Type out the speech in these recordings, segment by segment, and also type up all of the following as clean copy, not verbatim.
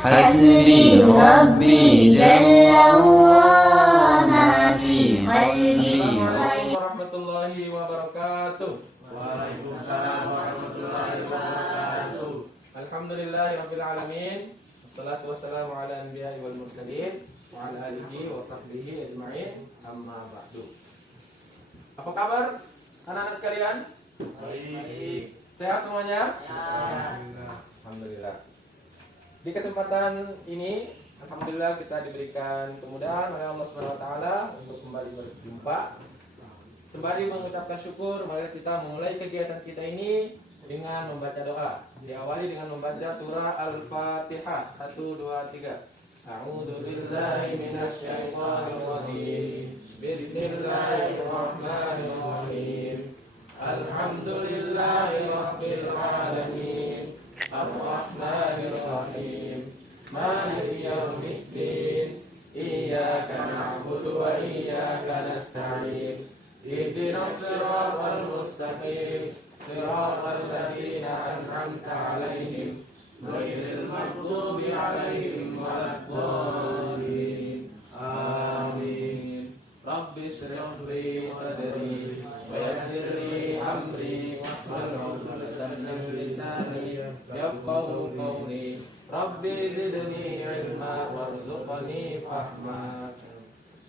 حسبي ربي جل الله ما في قلبي warahmatullahi wabarakatuh. Waalaikumsalam warahmatullahi wabarakatuh. Alhamdulillahi rabbil alamin. Wassalatu wassalamu ala anbiya'i wal mursalin wa ala alihi wa sahbihi ajma'in. Amma ba'du. Apa kabar anak-anak sekalian? Baik. Sehat semuanya? Ya. Alhamdulillah. Di kesempatan ini, alhamdulillah kita diberikan kemudahan oleh Allah Subhanahu wa taala untuk kembali berjumpa. Sembari mengucapkan syukur, mari kita memulai kegiatan kita ini dengan membaca doa. Diawali dengan membaca surah Al-Fatihah. 1 2 3. A'udzu billahi minasy syaithanir rajim. Bismillahirrahmanirrahim. Alhamdulillahi rabbil alamin. Ar-Rahmanir Rahim. Maliki yaumiddin. Iyyaka na'budu wa iyyaka nasta'in. Ihdinas siratal mustaqim. Siratal ladzina an'amta 'alaihim ghairil maghdubi 'alaihim waladdallin. Amin. Rabbi shrah li sadri wa yassir li amri wahlul 'uqdatam min lisani yafqahu qawli. Rabbi zidni 'ilma warzuqni fahma.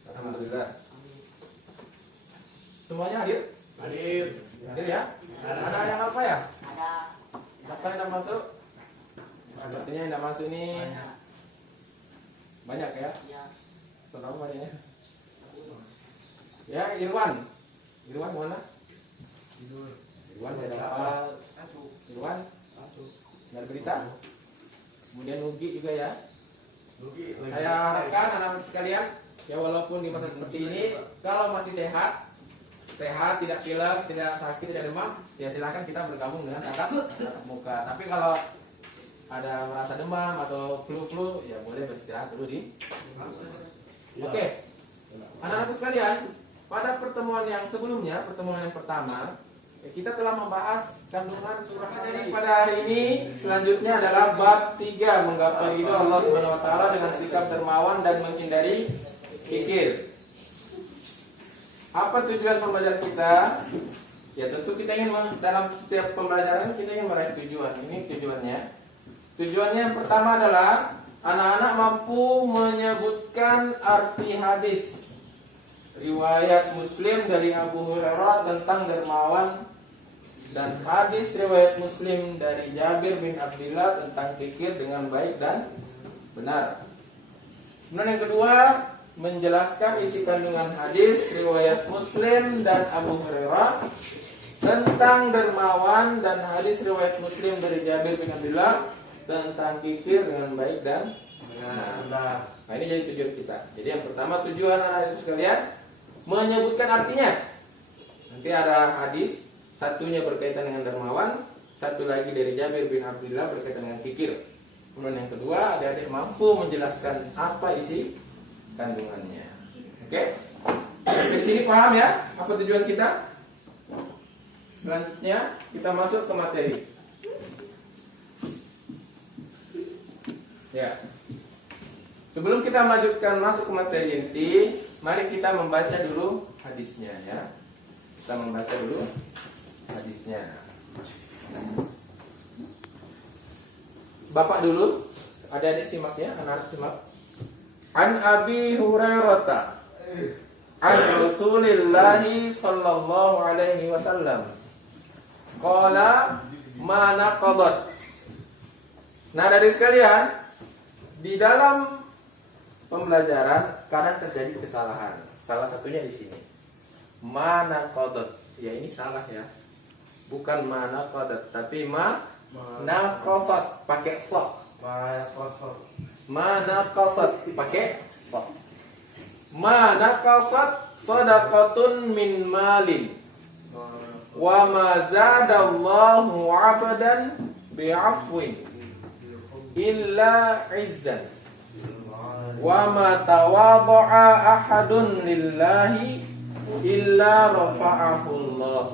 Alhamdulillah. Semuanya hadir? Hadir. Hadir ya? Ada yang apa ya? Ada. Siapa yang tidak masuk? Artinya yang tidak masuk ini banyak ya? Ya. Saudara banyaknya? Ya, Irwan. Irwan mana? Irwan ada apa? Irwan? Nggak ada berita? Kemudian Nugi juga ya? Saya harapkan anak-anak sekalian, ya walaupun di masa seperti ini, kalau masih sehat, tidak pilek, tidak sakit, tidak demam, ya silakan kita bergabung dengan tatap muka. Tapi kalau ada merasa demam atau flu-flu, ya boleh beristirahat dulu di. Oke, anak-anak sekalian, pada pertemuan yang sebelumnya, pertemuan yang pertama, kita telah membahas kandungan surah. Jadi pada hari ini selanjutnya adalah bab 3, menggapai ridho Allah Subhanahu wa taala dengan sikap dermawan dan menghindari kikir. Apa tujuan pembelajaran kita? Ya tentu kita ingin dalam setiap pembelajaran kita ingin meraih tujuan. Ini tujuannya. Tujuannya yang pertama adalah anak-anak mampu menyebutkan arti hadis riwayat Muslim dari Abu Hurairah tentang dermawan, dan hadis riwayat Muslim dari Jabir bin Abdullah tentang zikir dengan baik dan benar. Kemudian yang kedua, menjelaskan isi kandungan hadis riwayat Muslim dan Abu Hurairah tentang dermawan, dan hadis riwayat Muslim dari Jabir bin Abdullah tentang zikir dengan baik dan benar. Nah, ini jadi tujuan kita. Jadi yang pertama tujuan anak-anak sekalian menyebutkan artinya. Nanti ada hadis, satunya berkaitan dengan dermawan, satu lagi dari Jabir bin Abdullah berkaitan dengan zikir. Kemudian yang kedua, adik-adik mampu menjelaskan apa isi kandungannya. Oke? Di sini paham ya apa tujuan kita? Selanjutnya kita masuk ke materi. Ya. Sebelum kita masuk ke materi inti, mari kita membaca dulu hadisnya ya. Kita membaca dulu hadisnya. Bapak dulu, adik-adik simak ya, anak-anak simak. An Abi Hurairah an Rasulillah sallallahu alaihi wasallam qala ma naqadat. Nah, dari sekalian, di dalam pembelajaran kadang terjadi kesalahan. Salah satunya di sini. Ma naqadat. Ya ini salah ya. Bukan ma naqadat, tapi ma naqasat pakai sok. Mana kasat pakai sok. Mana kasat sadaqatun min malin wa ma zadallahu 'abdan bi'afwin illa 'izzan wa ma tawadha'a ahadun lillahi illa rafa'ahu Allah.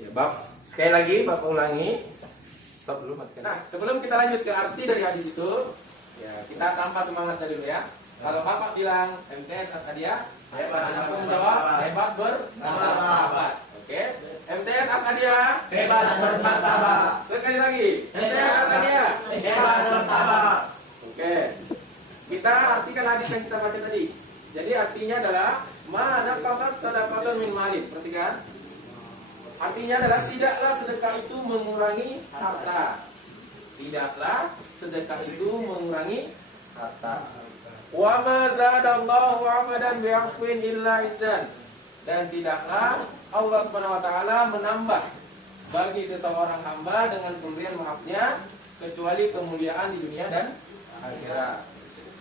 Ya, Bab, sekali lagi Bapak ulangi. Stop dulu matikan. Nah, sebelum kita lanjut ke arti dari hadis itu, ya kita tanpa semangatnya dulu ya. Kalau Bapak bilang MTS Askadia, anak pun menjawab hebat bermartabat. Oke. MTS Askadia, Hebat bermartabat. sekali lagi. MTS Askadia, Hebat bermartabat. Oke. Kita artikan hadis yang kita baca tadi. Jadi artinya adalah mana kasat sadaqatun min malin. Perhatikan. Artinya adalah tidaklah sedekah itu mengurangi harta. Tidaklah sedekah itu mengurangi harta. Wa ma zadallahu 'abdan bi'afwin illa izzan. Dan tidaklah Allah Subhanahu wa taala menambah bagi seseorang hamba dengan pemberian maafnya kecuali kemuliaan di dunia dan akhirat.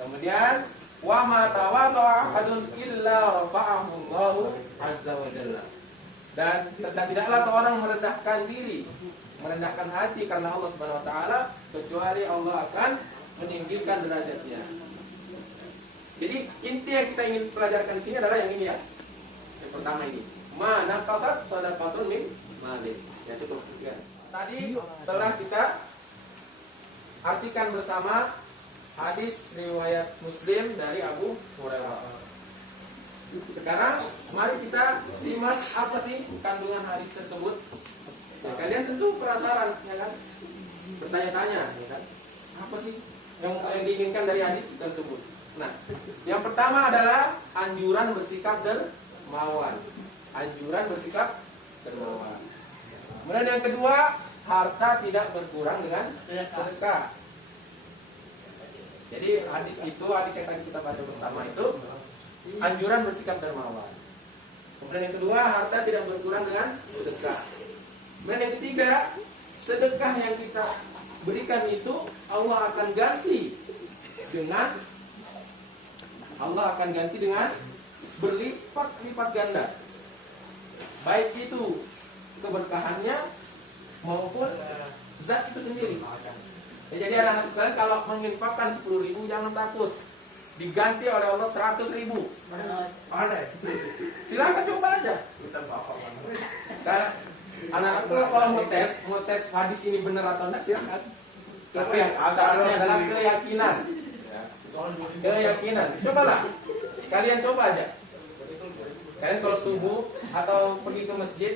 Kemudian wa ma tawadha'a ahadun illa rafa'ahu Allahu azza wa jalla. Dan serta tidaklah seorang merendahkan diri, merendahkan hati karena Allah Subhanahu wa taala kecuali Allah akan meninggikan derajatnya. Jadi inti yang kita ingin pelajarkan di sini adalah yang ini ya. Yang pertama ini. Mana kasat sadaqatun min malin. Ya cukup ya. Tadi telah kita artikan bersama hadis riwayat Muslim dari Abu Hurairah. Sekarang mari kita simak apa sih kandungan hadis tersebut. Ya, kalian tentu penasaran ya kan? Bertanya-tanya ya kan? Apa sih yang diinginkan dari hadis tersebut? Nah, yang pertama adalah anjuran bersikap dermawan. Anjuran bersikap dermawan. Kemudian yang kedua, harta tidak berkurang dengan sedekah. Jadi hadis yang tadi kita baca bersama itu anjuran bersikap dermawan. Kemudian yang kedua, harta tidak berkurang dengan sedekah. Kemudian yang ketiga, sedekah yang kita berikan itu Allah akan ganti dengan berlipat-lipat ganda. Baik itu keberkahannya maupun zat itu sendiri. Ya, jadi anak-anak sekalian kalau menginfakkan 10.000 jangan takut. Diganti oleh Allah 100.000. Silakan coba aja. Karena anak-anak kalau mau tes hadis ini benar atau enggak silakan. Tapi yang syaratnya adalah keyakinan. Keyakinan. Cobalah. Kalian coba aja. Kalian kalau subuh atau pergi ke masjid,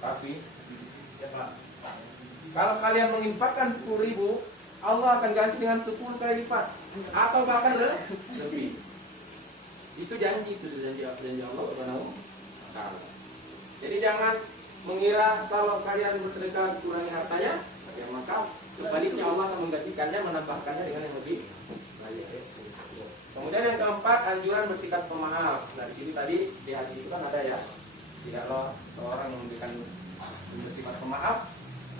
tapi kalau kalian menginfakkan 10.000, Allah akan ganti dengan 10 kali lipat atau bahkan lebih. Itu janji Allah Subhanahu wa taala. Jadi jangan mengira kalau kalian bersedekah kurangi hartanya, ya maka sebaliknya Allah akan menggantikannya, menambahkannya dengan yang lebih banyak. Kemudian yang keempat, anjuran bersikap pemaaf. Nah, di sini tadi di hadis itu kan ada ya, jikalau seorang memberikan bersifat pemaaf,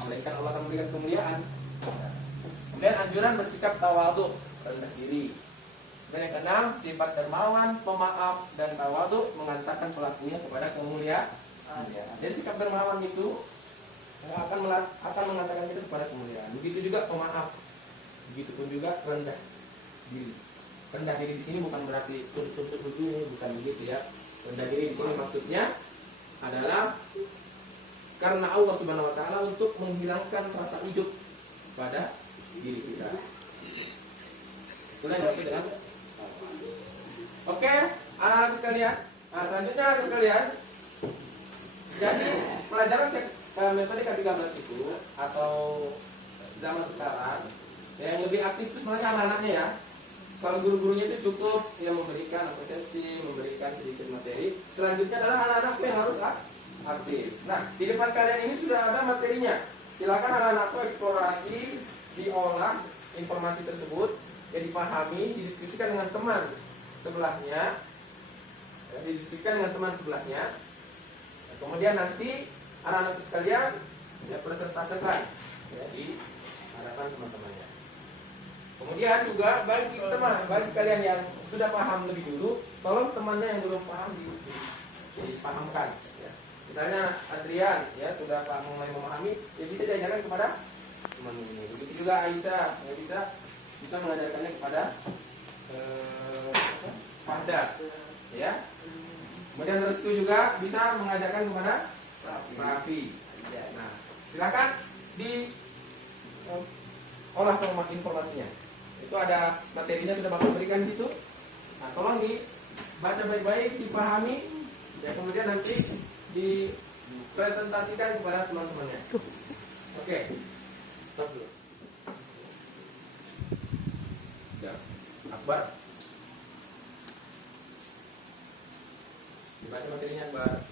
melainkan Allah akan memberikan kemuliaan. Kemudian anjuran bersikap tawadhu, rendah diri. Dan yang keenam, sifat dermawan, pemaaf dan tawadhu mengantarkan pelakunya kepada kemuliaan. Jadi sikap dermawan itu akan mengantarkan kita kepada kemuliaan. Begitu juga pemaaf. Begitupun juga rendah diri. Rendah diri di sini bukan berarti tuntut begini, bukan begitu ya. Rendah diri di sini maksudnya adalah karena Allah Subhanahu wa taala untuk menghilangkan rasa ujub pada diri kita. Itulah yang maksud dengan oke, anak-anak sekalian. Nah, selanjutnya anak sekalian. Jadi pelajaran metode K13 itu atau zaman sekarang yang lebih aktif itu sebenarnya anak-anaknya ya. Kalau guru-gurunya itu cukup yang memberikan persepsi, memberikan sedikit materi. Selanjutnya adalah anak-anakku yang harus aktif. Nah, di depan kalian ini sudah ada materinya. Silakan anak-anakku eksplorasi, diolah informasi tersebut, yang dipahami, didiskusikan dengan teman sebelahnya, kemudian nanti anak-anak sekalian ya presentasikan ya, di hadapan teman-temannya. Kemudian juga bagi kalian yang sudah paham lebih dulu, tolong temannya yang belum paham dipahamkan. Ya. Misalnya Adrian ya sudah mulai memahami, ya bisa diajarkan kepada teman ini. Begitu juga Aisyah, ya bisa mengajarkannya kepada Fahda, ya. Kemudian Restu juga bisa mengajarkan kepada Raffi. Nah, silakan olah informasinya. Itu ada materinya sudah Bapak berikan di situ. Nah, tolong dibaca baik-baik, dipahami, ya kemudian nanti dipresentasikan kepada teman-temannya. Oke. Stop dulu. Ya, Akbar. Dibaca materinya, Akbar.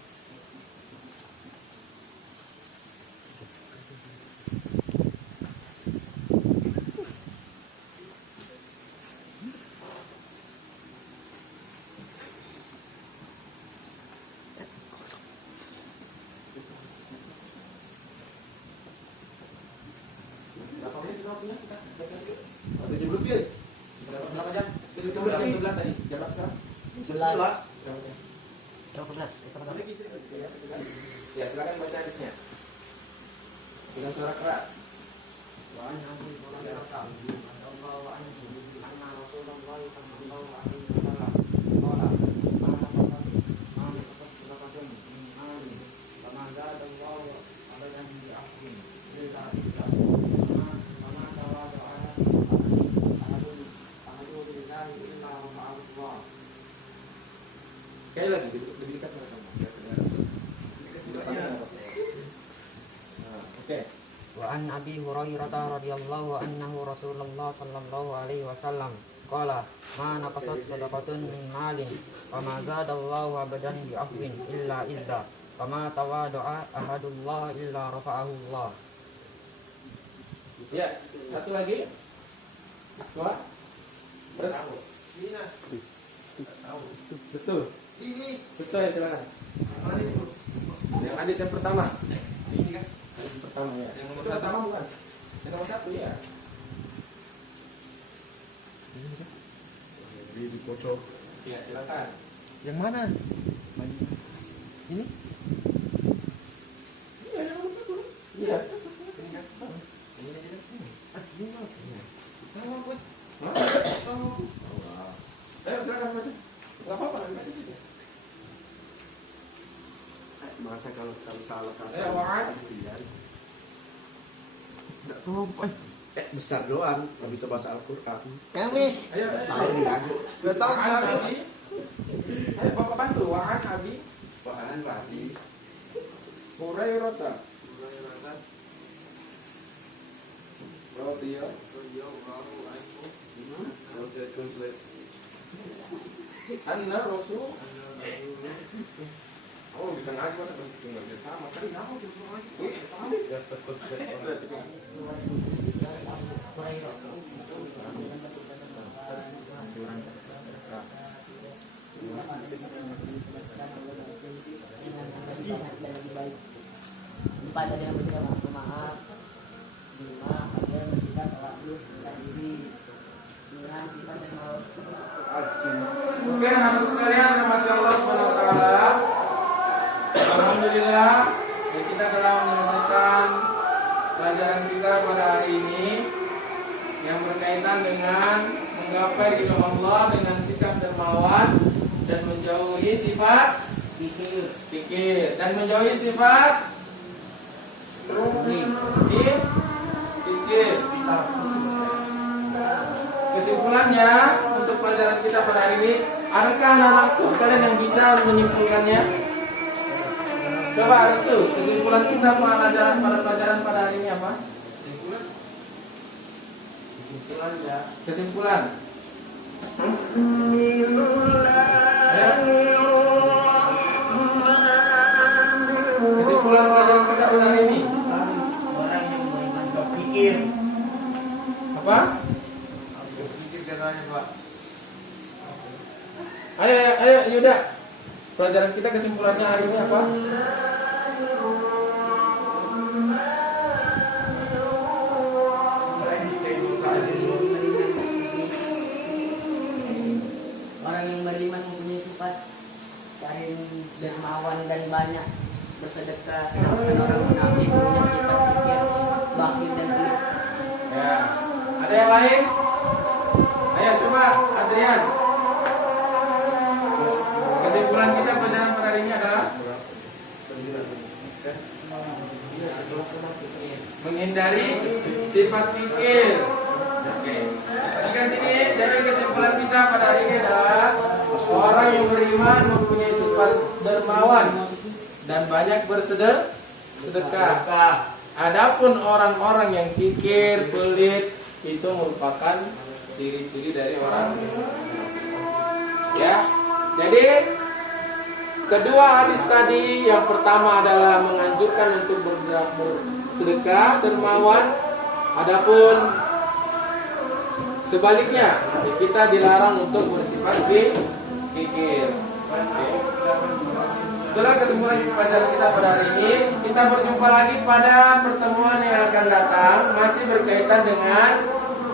Berapa menit sudah waktunya kita? 70 lebih. Berapa jam? 17 tadi. Jam berapa sekarang? 11. Berapa jam? 12. Ya, silakan baca hadisnya. Dengan suara keras. Sekali lagi, lebih dekat dengan kamu. Oke. وعن أبي هريرة رضي الله عنه رسول الله صلى الله عليه وسلم قال ما نقصت صدقة من مال وما زاد الله عبدا بعفو إلا عزا وما تواضع أحد الله إلا رفعه الله. Ya, satu lagi. Siswa. Terus. Betul. Betul ya, silakan. Yang hadis yang pertama. Hadis pertama ya. Yang nomor pertama bukan? Yang nomor 1 ya. Di foto. Ya, silakan. Yang mana? Ini? Iya, yang nomor 1. Iya. Ini kan? Ini aja. Ini apa? Tahu aku. Tahu aku. Ayo silakan baca. Enggak apa-apa, nanti baca saja. Masa kalau salah kata. Ayo, Wa'ad. Enggak tahu. Besar doang, nggak bisa bahasa Al-Qur'an. Ayo, Tahu nih aku. Enggak tahu Wa'ad, kenapa. Abi. Ayo Bapak bantu, Wa'ad, Abi. Apaan tadi? Hurairah. Rodiyah. Translate. Anna Rasul. Oh, bisa ngaji masa nggak bisa sama. Tadi nama juga ngaji. Ya, Empat ada yang bersikap maaf. 5 ada yang bersikap tawadu dan diri. Dengan sifat dan mau. Oke, anak-anak sekalian, rahmati Allah Subhanahu wa taala. Alhamdulillah, ya kita telah menyelesaikan pelajaran kita pada hari ini yang berkaitan dengan menggapai ridho Allah dengan sikap dermawan dan menjauhi sifat pikir dan menjauhi sifat pikir. Kesimpulannya untuk pelajaran kita pada hari ini, adakah anak-anakku sekalian yang bisa menyimpulkannya? Coba Restu, kesimpulan kita pada pelajaran pada hari ini apa? Kesimpulan ya. Kesimpulan. Ayo. Kesimpulan pelajaran kita pada hari ini. Orang yang menganggap pikir. Apa? Pikir katanya, Pak. Ayo Yuda. Pelajaran kita kesimpulannya hari ini apa? Orang yang beriman mempunyai sifat karim, dermawan dan banyak bersedekah, sedangkan orang munafik punya sifat pikir, bakhil dan pelit. Ya. Ada yang lain? Ayo coba Adrian. Kesimpulan kita pelajaran pada hari ini adalah menghindari sifat pikir. Oke. Perhatikan sini, jadi kesimpulan kita pada hari ini adalah orang yang beriman mempunyai sifat dermawan dan banyak bersedekah. Adapun orang-orang yang kikir, pelit itu merupakan ciri-ciri dari orang. Ya. Jadi kedua hadis tadi, yang pertama adalah menganjurkan untuk bersedekah, dermawan. Adapun sebaliknya, kita dilarang untuk bersifat kikir. Oke. Itulah kesimpulan pelajaran kita pada hari ini. Kita berjumpa lagi pada pertemuan yang akan datang, masih berkaitan dengan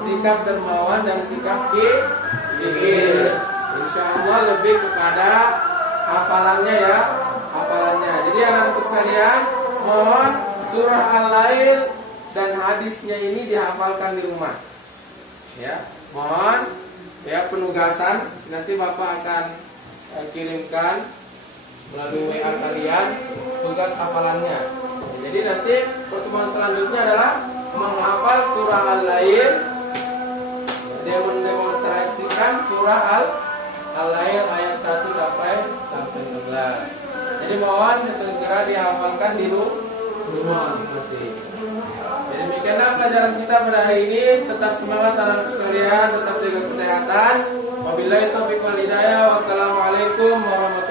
sikap dermawan dan sikap kikir. Insya Allah lebih kepada hafalannya ya, hafalannya. Jadi anak-anakku sekalian, mohon surah Al-Lail dan hadisnya ini dihafalkan di rumah. Ya, mohon ya penugasan, nanti Bapak akan kirimkan melalui WA kalian tugas hafalannya. Jadi nanti pertemuan selanjutnya adalah menghafal surah Al-Lail. Dia mendemonstrasikan surah Al-Lail ayat 1 sampai 11. Jadi mohon segera dihafalkan di rumah masing-masing. Jadi demikianlah pelajaran kita pada hari ini. Tetap semangat anak-anak sekalian, tetap jaga kesehatan. Wabillahi taufiq wal hidayah. Wassalamualaikum warahmatullahi wabarakatuh.